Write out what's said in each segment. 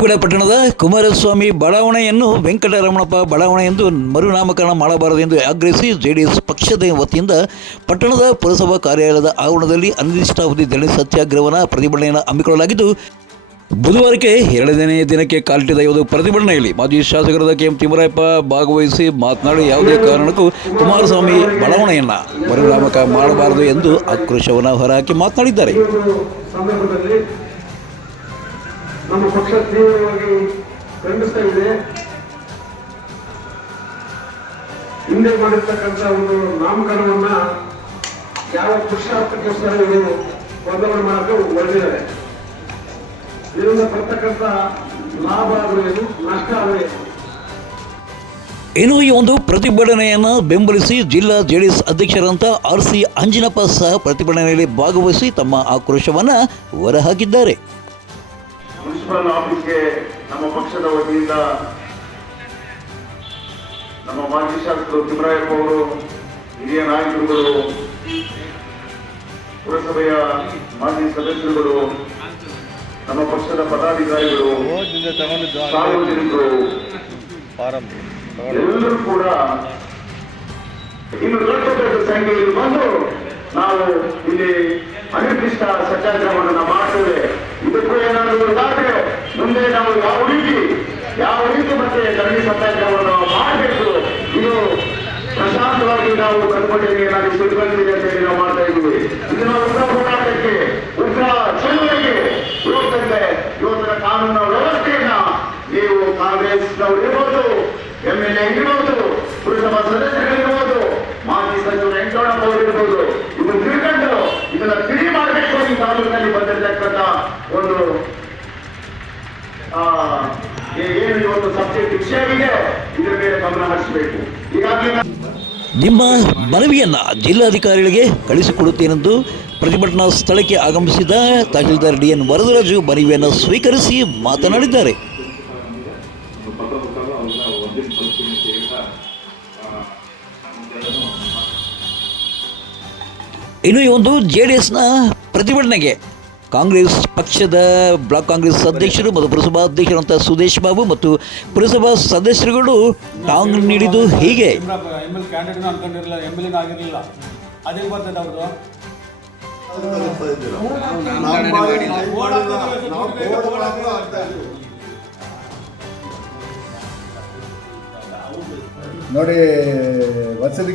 ಪಾವಗಡ ಪಟ್ಟಣದ ಕುಮಾರಸ್ವಾಮಿ ಬಡಾವಣೆಯನ್ನು ವೆಂಕಟರಮಣಪ್ಪ ಬಡಾವಣೆ ಎಂದು ಮರುನಾಮಕರಣ ಮಾಡಬಾರದೆಂದು ಆಗ್ರಹಿಸಿ ಜೆಡಿಎಸ್ ಪಕ್ಷದ ವತಿಯಿಂದ ಪಟ್ಟಣದ ಪುರಸಭಾ ಕಾರ್ಯಾಲಯದ ಆವರಣದಲ್ಲಿ ಅನಿರ್ದಿಷ್ಟಾವಧಿ ಧರಣಿ ಸತ್ಯಾಗ್ರಹವನ್ನು ಪ್ರತಿಭಟನೆಯನ್ನು ಹಮ್ಮಿಕೊಳ್ಳಲಾಗಿದ್ದು, ಬುಧವಾರಕ್ಕೆ 2ನೇ ದಿನಕ್ಕೆ ಕಾಲಿಟ್ಟಿದ ಈ ಪ್ರತಿಭಟನೆಯಲ್ಲಿ ಮಾಜಿ ಶಾಸಕರಾದ ಕೆ.ಎಂ. ತಿಮ್ಮರಾಯಪ್ಪ ಭಾಗವಹಿಸಿ ಮಾತನಾಡಿ, ಯಾವುದೇ ಕಾರಣಕ್ಕೂ ಕುಮಾರಸ್ವಾಮಿ ಬಡಾವಣೆಯನ್ನು ಮರುನಾಮಕ ಮಾಡಬಾರದು ಎಂದು ಆಕ್ರೋಶವನ್ನು ಹೊರಹಾಕಿ ಮಾತನಾಡಿದ್ದಾರೆ. ನಮ್ಮ ಪಕ್ಷ ತೀವ್ರವಾಗಿ ಖಂಡಿಸ್ತಾ ಇದೆ. ಹಿಂದೆ ಮಾಡಿರ್ತಕ್ಕಂಥ ಒಂದು ನಾಮಕರಣವನ್ನ ಯಾವ ಪುರುಷಾರ್ಥಕ್ಕೋಸ್ಕರ ಇವರು ಬದಲಾವಣೆ ಮಾಡಕ್ಕೆ ಹೊರಟಿದ್ದಾರೆ. ಇದರಿಂದ ಬರ್ತಕ್ಕಂಥ ಲಾಭ ಆದರೂ ಏನು, ನಷ್ಟ ಆದರೂ ಏನು. ಇನ್ನು ಈ ಒಂದು ಪ್ರತಿಭಟನೆಯನ್ನು ಬೆಂಬಲಿಸಿ ಜಿಲ್ಲಾ ಜೆಡಿಎಸ್ ಅಧ್ಯಕ್ಷರಂತ ಆರ್.ಸಿ. ಅಂಜಿನಪ್ಪ ಸಹ ಪ್ರತಿಭಟನೆಯಲ್ಲಿ ಭಾಗವಹಿಸಿ ತಮ್ಮ ಆಕ್ರೋಶವನ್ನು ಹೊರಹಾಕಿದ್ದಾರೆ. ಮುನ್ಸಿಪಲ್ ಆಫೀಸ್ಗೆ ನಮ್ಮ ಪಕ್ಷದ ವತಿಯಿಂದ ನಮ್ಮ ಮಾಜಿ ಶಾಸಕರು ತಿಮ್ಮರಾಯಪ್ಪ ಅವರು, ಹಿರಿಯ ನಾಯಕರುಗಳು, ಪುರಸಭೆಯ ಮಾಜಿ ಸದಸ್ಯರುಗಳು, ನಮ್ಮ ಪಕ್ಷದ ಪದಾಧಿಕಾರಿಗಳು, ಸಾರ್ವಜನಿಕರು ಎಲ್ಲರೂ ಕೂಡ ಇನ್ನು ದೊಡ್ಡ ದೊಡ್ಡ ಸಂಖ್ಯೆಯಲ್ಲಿ ಬಂದು ನಾವು ಇಲ್ಲಿ ಅನಿರ್ದಿಷ್ಟ ಸತ್ಯಾಗ್ರಹವನ್ನು ಮಾಡ್ತೇವೆ. ಇದಕ್ಕೂ ಏನಾದರೂ ಇದಾದ್ರೆ ಮುಂದೆ ನಾವು ಯಾವ ರೀತಿ ಮತ್ತೆ ಧರಣಿ ಸತ್ಯಾಗ್ರಹವನ್ನು ಮಾಡಬೇಕು, ಇದು ಪ್ರಶಾಂತವಾಗಿ ನಾವು ಕಲ್ಪನೆಗೆ ಏನಾದರೂ ಸಿದ್ಧಗೊಂಡಿದೆ ಅಂತ ಹೇಳಿ ನಾವು ಮಾಡ್ತಾ ಇದ್ದೀವಿ. ಇದನ್ನ ಉಗ್ರ ಹೋರಾಟಕ್ಕೆ, ಉಗ್ರ ಚಳುವಳಿಗೆ ಇವತ್ತಿನ ಕಾನೂನಿನ ವ್ಯವಸ್ಥೆಯನ್ನ ನೀವು ಕಾಂಗ್ರೆಸ್ನವರು ಇರ್ಬೋದು, MLA ಇರ್ಬೋದು, ಪುರಸಭಾ ಸದಸ್ಯರಿರ್ಬೋದು, ಮಾಜಿ ಸಚಿವರು ವೆಂಕಟರಮಣಪ್ಪ ಅವರು ಇರ್ಬೋದು, ಇದು ತಿಳ್ಕೊಂಡು ಇದನ್ನ ತಿಳಿ ಮಾಡಬೇಕು. ಈ ಕಾನೂನಿನಲ್ಲಿ ಬಂದಿರತಕ್ಕಂಥ ಒಂದು ಏನು ಇವತ್ತು ಸಬ್ಜೆಕ್ಟ್ ವಿಷಯವಿದೆ, ಇದರ ಮೇಲೆ ಗಮನ ಹರಿಸಬೇಕು. ಈಗಾಗಲೇ ನಿಮ್ಮ ಮನವಿಯನ್ನು ಜಿಲ್ಲಾಧಿಕಾರಿಗಳಿಗೆ ಕಳಿಸಿಕೊಡುತ್ತೇನೆಂದು ಪ್ರತಿಭಟನಾ ಸ್ಥಳಕ್ಕೆ ಆಗಮಿಸಿದ ತಹಶೀಲ್ದಾರ್ ಡಿ.ಎನ್. ವರದರಾಜು ಮನವಿಯನ್ನು ಸ್ವೀಕರಿಸಿ ಮಾತನಾಡಿದ್ದಾರೆ. ಇನ್ನು ಈ ಒಂದು ಜೆಡಿಎಸ್ನ ಪ್ರತಿಭಟನೆಗೆ ಕಾಂಗ್ರೆಸ್ ಪಕ್ಷದ ಬ್ಲಾಕ್ ಕಾಂಗ್ರೆಸ್ ಅಧ್ಯಕ್ಷರು ಮತ್ತು ಪುರಸಭಾ ಅಧ್ಯಕ್ಷರಂತ ಸುದೇಶ್ ಬಾಬು ಮತ್ತು ಪುರಸಭಾ ಸದಸ್ಯರುಗಳು ಟಾಂಗ್ ನೀಡಿದ್ದು ಹೀಗೆ. ನೋಡಿ, ವಸತಿ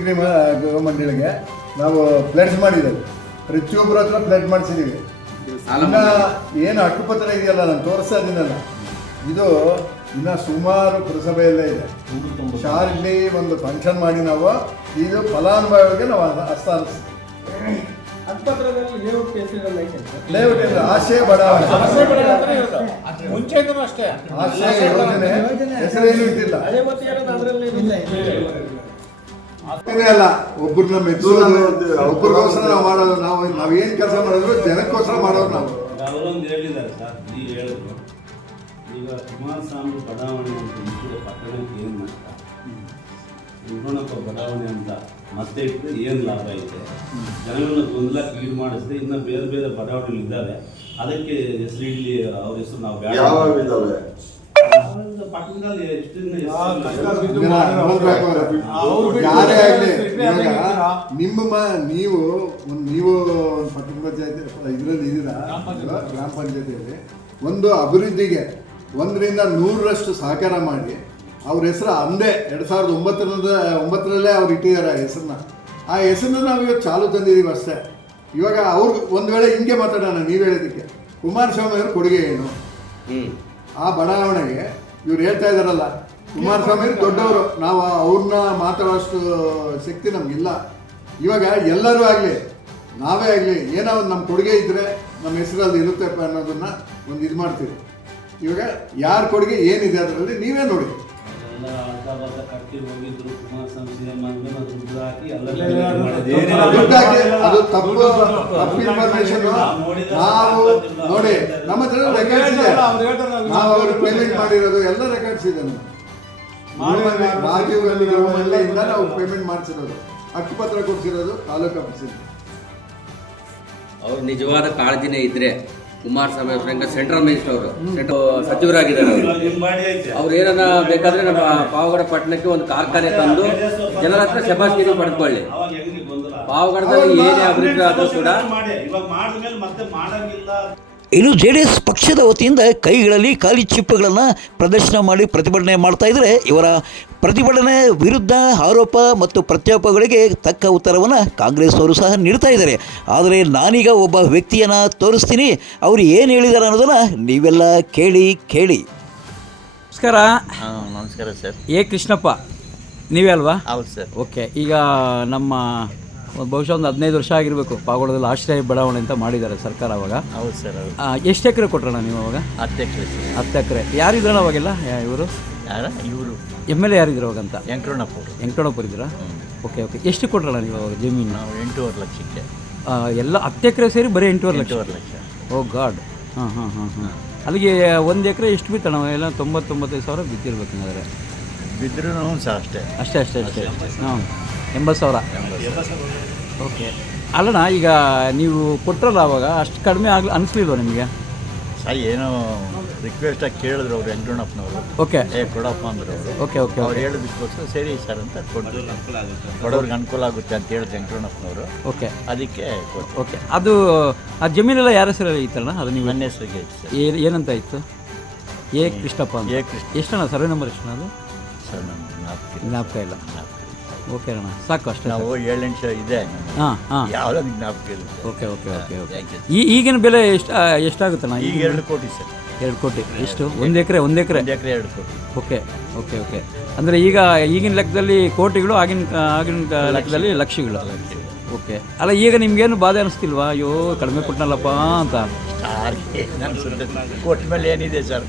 ಮಂಡಳಿಗೆ ನಾವು ಪ್ಲೇಸ್ ಮಾಡಿದ್ದೇವೆ, ಪ್ರತಿಯೊಬ್ಬರ ಹತ್ರ ಪ್ಲೇಸ್ ಮಾಡಿಸಿದ್ದೀವಿ. ಇನ್ನು ಏನು ಹಕ್ಕುಪತ್ರ ಇದೆಯಲ್ಲ, ನಾನು ತೋರಿಸ್ತಾ ಇದ್ದೀನಲ್ಲ, ಇದು ಇನ್ನು ಸುಮಾರು ಪುರಸಭೆಯಲ್ಲೇ ಇದೆ. ಶಾಲೆಯಲ್ಲಿ ಒಂದು ಫಂಕ್ಷನ್ ಮಾಡಿ ನಾವು ಇದು ಫಲಾನುಭವಿಗಳಿಗೆ ನಾವು ಹಸ್ತಾಂತರಿಸ್ತೀವಿ. ಲೇಔಟ್ ಇಲ್ಲ, ಆಶಯ ಬಡಾವಣೆ, ಆಶಯ ಯೋಜನೆ ಹೆಸರೇನು ಇದ್ದಿಲ್ಲ. ಅಲ್ಲ, ಒಬ್ಬರನ್ನ ಮೆಚ್ಚೋದು, ಒಬ್ಬರಿಗೋಸ್ಕರ ನಾವು ಮಾಡೋದು. ನಾವೇನು ಕೆಲಸ ಮಾಡಿದ್ರು ಜನಕ್ಕೋಸ್ಕರ ಮಾಡೋದು ನಾವು. ಅವರೊಂದು ಹೇಳಿದ್ದಾರೆ ಸರ್, ನೀವು ಹೇಳಿದ್ರು ಈಗ ಕುಮಾರಸ್ವಾಮಿ ಬಡಾವಣೆ ಅಂತ ಇದ್ರೆ ಪಟ್ಟಣಕ್ಕೆ ಏನು ನಷ್ಟ, ವೆಂಕಟರಮಣಪ್ಪ ಬಡಾವಣೆ ಅಂತ ಮತ್ತೆ ಇಟ್ಟು ಏನು ಲಾಭ ಇದೆ, ಜನಗಳನ್ನ ಗೊಂದಲ ಈಡು ಮಾಡಿಸಿದ್ರೆ ಇನ್ನು ಬೇರೆ ಬೇರೆ ಬಡಾವಣೆಗಳು ಇದ್ದಾವೆ, ಅದಕ್ಕೆ ಹೆಸರು ಇಡ್ಲಿ ಅವ್ರ ಹೆಸರು ನಾವು ಬೇಡ. ಪಟ್ಟಣದಲ್ಲಿ ಯಾರೇ ಆಗಲಿ, ನೀವು ಒಂದು ಪಟ್ಟಣ ಪಂಚಾಯತ್ ಇದರಲ್ಲಿ ಇದ್ದೀರಾ, ಗ್ರಾಮ ಪಂಚಾಯತಿಯಲ್ಲಿ ಒಂದು ಅಭಿವೃದ್ಧಿಗೆ 1ರಿಂದ 100ರಷ್ಟು ಸಹಕಾರ ಮಾಡಿ ಅವ್ರ ಹೆಸರು ಅಂದೇ 2009ರಲ್ಲೇ ಅವ್ರು ಇಟ್ಟಿದ್ದಾರೆ ಆ ಹೆಸರನ್ನ. ಆ ಹೆಸರನ್ನ ನಾವು ಇವತ್ತು ಚಾಲು ತಂದಿದ್ದೀವಿ ಅಷ್ಟೇ. ಇವಾಗ ಅವ್ರಿಗೆ ಒಂದು ವೇಳೆ ಹಿಂಗೆ ಮಾತಾಡೋಣ, ನೀವು ಹೇಳಿದ್ದಕ್ಕೆ ಕುಮಾರಸ್ವಾಮಿ ಅವ್ರ ಕೊಡುಗೆ ಏನು ಆ ಬಡಾವಣೆಗೆ? ಇವ್ರು ಹೇಳ್ತಾ ಇದ್ದಾರಲ್ಲ, ಕುಮಾರಸ್ವಾಮಿ ದೊಡ್ಡವರು, ನಾವು ಅವ್ರನ್ನ ಮಾತಾಡೋಷ್ಟು ಶಕ್ತಿ ನಮಗಿಲ್ಲ. ಇವಾಗ ಎಲ್ಲರೂ ಆಗಲಿ, ನಾವೇ ಆಗಲಿ, ಏನೋ ಒಂದು ನಮ್ಮ ಕೊಡುಗೆ ಇದ್ದರೆ ನಮ್ಮ ಹೆಸರಲ್ಲಿ ಇರುತ್ತಪ್ಪ ಅನ್ನೋದನ್ನು ಒಂದು ಇದು ಮಾಡ್ತೀವಿ. ಇವಾಗ ಯಾರ ಕೊಡುಗೆ ಏನಿದೆ ಅದರಲ್ಲಿ ನೀವೇ ನೋಡಿ. ಅದು ತಪ್ಪು ಇನ್ಫಾರ್ಮೇಶನ್. ನಾವು ನೋಡಿ, ನಮ್ಮ ಹತ್ರ ರೆಕಾರ್ಡ್ಸ್ ಇದೆ, ನಾವು ಅವ್ರಿಗೆ ಪೇಮೆಂಟ್ ಮಾಡಿರೋದು ಎಲ್ಲ ರೆಕಾರ್ಡ್ಸ್ ಇದೆ. ರಾಜೀವ್ ಗಾಂಧಿ ಗವರ್ಮೆಂಟ್ಲಿಂದ ನಾವು ಪೇಮೆಂಟ್ ಮಾಡಿಸಿರೋದು, ಹಕ್ಕುಪತ್ರ ಕೊಡಿಸಿರೋದು ತಾಲೂಕು ಆಫೀಸಿಂದ. ಅವ್ರು ನಿಜವಾದ ಕಾಳಜಿನೇ ಇದ್ರೆ ಕುಮಾರಸ್ವಾಮಿ ಅವ್ರ ಫ್ರೆಂಡ್ ಸೆಂಟ್ರಲ್ ಮಿನಿಸ್ಟರ್ ಅವರು ಸಚಿವರಾಗಿದ್ದಾರೆ ಅವ್ರು ಏನನ್ನ ಬೇಕಾದ್ರೆ ನಮ್ಮ ಪಾವಗಡ ಪಟ್ಟಣಕ್ಕೆ ಒಂದು ಕಾರ್ಖಾನೆ ತಂದು ಜನರ ಹತ್ರ ಶಬಾಷ್ಗಿರಿ ಪಡೆದುಕೊಳ್ಳಿ. ಪಾವಗಡದಲ್ಲಿ ಏನೇ ಅಭಿವೃದ್ಧಿ ಆದರೂ ಕೂಡ ಇನ್ನು JDS ಪಕ್ಷದ ವತಿಯಿಂದ ಕೈಗಳಲ್ಲಿ ಖಾಲಿ ಚಿಪ್ಪುಗಳನ್ನು ಪ್ರದರ್ಶನ ಮಾಡಿ ಪ್ರತಿಭಟನೆ ಮಾಡ್ತಾ ಇದ್ದರೆ, ಇವರ ಪ್ರತಿಭಟನೆ ವಿರುದ್ಧ ಆರೋಪ ಮತ್ತು ಪ್ರತ್ಯಾರೋಪಗಳಿಗೆ ತಕ್ಕ ಉತ್ತರವನ್ನು ಕಾಂಗ್ರೆಸ್ ಅವರು ಸಹ ನೀಡ್ತಾ ಇದ್ದಾರೆ. ಆದರೆ ನಾನೀಗ ಒಬ್ಬ ವ್ಯಕ್ತಿಯನ್ನು ತೋರಿಸ್ತೀನಿ, ಅವರು ಏನು ಹೇಳಿದ್ದಾರೆ ಅನ್ನೋದನ್ನು ನೀವೆಲ್ಲ ಕೇಳಿ. ನಮಸ್ಕಾರ. ನಮಸ್ಕಾರ ಸರ್. ಕೃಷ್ಣಪ್ಪ ನೀವೇ ಅಲ್ವಾ? ಹೌದು ಸರ್. ಓಕೆ. ಈಗ ನಮ್ಮ ಬಹುಶಃ ಒಂದು 15 ವರ್ಷ ಆಗಿರಬೇಕು, ಪಾವಗಡದಲ್ಲಿ ಆಶ್ರಯ ಬಡಾವಣೆ ಅಂತ ಮಾಡಿದ್ದಾರೆ ಸರ್ಕಾರ ಅವಾಗ. ಹೌದು ಸರ್. ಎಷ್ಟು ಎಕರೆ ಕೊಟ್ರಣ್ಣ ನೀವು ಅವಾಗ? 10 ಎಕರೆ. 10 ಎಕರೆ. ಯಾರಿದ್ರಣ್ಣ ಅವಾಗೆಲ್ಲ? ಇವರು ಇವರು MLA ಯಾರಿದ್ರು ಅವಾಗಂತ? ವೆಂಕಟರಮಣಪ್ಪ ಇದ್ದೀರಾ? ಓಕೆ. ಎಷ್ಟು ಕೊಟ್ರಣ್ಣ ನೀವು ಅವಾಗ ಜಮೀನು? ನಾವು 8.5 ಲಕ್ಷಕ್ಕೆ ಎಲ್ಲ 10 ಎಕರೆ ಸೇರಿ ಬರೀ 8.5 ಲಕ್ಷ? ಓ ಗಾಡ್. ಹಾಂ. ಅಲ್ಲಿಗೆ 1 ಎಕರೆ ಎಷ್ಟು ಬಿತ್ತಣ್ಣ? ಎಲ್ಲ 90-95 ಸಾವಿರ ಬಿತ್ತಿರ್ಬೇಕು ಹಂಗಾದ್ರೆ. ಬಿದ್ದರೂ ಸಹ ಅಷ್ಟೇ. ಹಾಂ, 80,000. ಓಕೆ. ಅಲ್ಲಣ್ಣ, ಈಗ ನೀವು ಕೊಟ್ಟರಲ್ಲ ಅವಾಗ, ಅಷ್ಟು ಕಡಿಮೆ ಅನಿಸ್ಲಿಲ್ವ ನಿಮಗೆ? ಏನೋ ರಿಕ್ವೆಸ್ಟಾಗಿ ಕೇಳಿದ್ರು ಅವರು ವೆಂಕಟರಮಣಪ್ಪನವರು. ಓಕೆ. ಕೊಡಪ್ಪ ಅಂದರು ಅವರು. ಓಕೆ. ಅವ್ರು ಹೇಳಿದಕ್ಕೋಸ್ಕರ ಸರಿ ಸರ್ ಅಂತ ಕೊಟ್ಟು, ಬಡವ್ರಿಗೆ ಅನುಕೂಲ ಆಗುತ್ತೆ ಅಂತ ಹೇಳಿದ್ರು ವೆಂಕಟರಮಣಪ್ಪನವರು. ಓಕೆ. ಅದಕ್ಕೆ ಕೊಟ್ಟು. ಓಕೆ. ಅದು ಆ ಜಮೀನೆಲ್ಲ ಯಾರ ಹೆಸರಲ್ಲಿ ಇತ್ತಣ್ಣ? ಅದು ನೀವು ನನ್ನ ಹೆಸರಿಗೆ ಇತ್ತು. ಏನಂತ ಇತ್ತು? ಕೃಷ್ಣಪ್ಪ ಅಂತ. ಎಷ್ಟಣ್ಣ? ಸರ್ವೆ ನಂಬರ್ ಎಷ್ಟಣ್ಣ ಅದು? ಸರ್ ನಮ್ಮ ಜ್ಞಾಪಕ ಇಲ್ಲ. ಓಕೆ ಅಣ್ಣ, ಸಾಕು ಅಷ್ಟೇ. ನಾವು 7 ಇದೆ. ಹಾಂ. ಯಾವುದೋ ಜ್ಞಾಪಕ ಇಲ್ಲ. ಓಕೆ. ಈಗಿನ ಬೆಲೆ ಎಷ್ಟಾಗುತ್ತಣ್ಣ? ಈಗ 2 ಕೋಟಿ ಸರ್. 2 ಕೋಟಿ. ಎಷ್ಟು? 1 ಎಕರೆ? 1 ಎಕರೆ 2 ಕೋಟಿ. ಓಕೆ. ಅಂದರೆ ಈಗಿನ ಲೆಕ್ಕದಲ್ಲಿ ಕೋಟಿಗಳು, ಆಗಿನ ಲೆಕ್ಕದಲ್ಲಿ ಲಕ್ಷಗಳು. ಓಕೆ. ಅಲ್ಲ, ಈಗ ನಿಮ್ಗೇನು ಬಾಧೆ ಅನಿಸ್ತಿಲ್ವಾ? ಅಯ್ಯೋ ಕಡಿಮೆ ಕೊಟ್ಟನಲ್ಲಪ್ಪ ಅಂತ? ಕೊಟ್ಟ ಮೇಲೆ ಏನಿದೆ ಸರ್,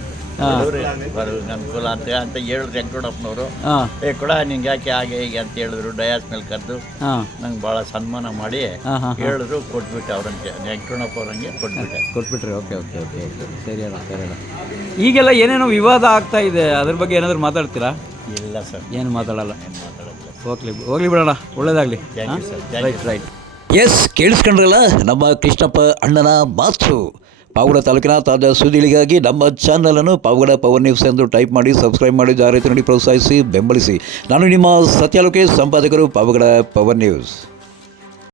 ಅನುಕೂಲ ಅಂತ ಹೇಳಿದ್ರು ವೆಂಕಟರಮಣಪ್ಪನವರು. ಕೂಡ ನಿಂಗೆ ಯಾಕೆ ಹಾಗೆ ಹೀಗೆ ಅಂತ ಹೇಳಿದ್ರು. ಡಯಾಸ್ ಮೇಲೆ ಕರೆದು ನಂಗೆ ಭಾಳ ಸನ್ಮಾನ ಮಾಡಿ ಹೇಳಿದ್ರು. ಕೊಟ್ಬಿಟ್ಟೆ ಅವ್ರಂಗೆ, ವೆಂಕಟರಮಣಪ್ಪ ಅವ್ರಂಗೆ ಕೊಟ್ಬಿಟ್ರಿ. ಓಕೆ. ಸರಿ ಅಣ್ಣ. ಈಗೆಲ್ಲ ಏನೇನೋ ವಿವಾದ ಆಗ್ತಾ ಇದೆ, ಅದ್ರ ಬಗ್ಗೆ ಏನಾದರೂ ಮಾತಾಡ್ತೀರಾ? ಇಲ್ಲ ಸರ್, ಏನು ಮಾತಾಡಲ್ಲ. ಹೋಗ್ಲಿ ಬಿಡೋಣ, ಒಳ್ಳೇದಾಗಲಿ. ರೈಟ್. ಎಸ್, ಕೇಳಿಸ್ಕೊಂಡ್ರಲ್ಲ ನಮ್ಮ ಕೃಷ್ಣಪ್ಪ ಅಣ್ಣನ ಮಾತು. ಪಾವಗಡ ತಾಲೂಕಿನ ತಾಜಾ ಸುದ್ದಿಗಳಿಗಾಗಿ ನಮ್ಮ ಚಾನಲನ್ನು ಪಾವಗಡ ಪವರ್ ನ್ಯೂಸ್ ಎಂದು ಟೈಪ್ ಮಾಡಿ, ಸಬ್ಸ್ಕ್ರೈಬ್ ಮಾಡಿ, ಜಾಹೀರಾತು ನೋಡಿ ಪ್ರೋತ್ಸಾಹಿಸಿ, ಬೆಂಬಲಿಸಿ. ನಾನು ನಿಮ್ಮ ಸತ್ಯಾಲೋಕೆ ಸಂಪಾದಕರು, ಪಾವಗಡ ಪವರ್ ನ್ಯೂಸ್.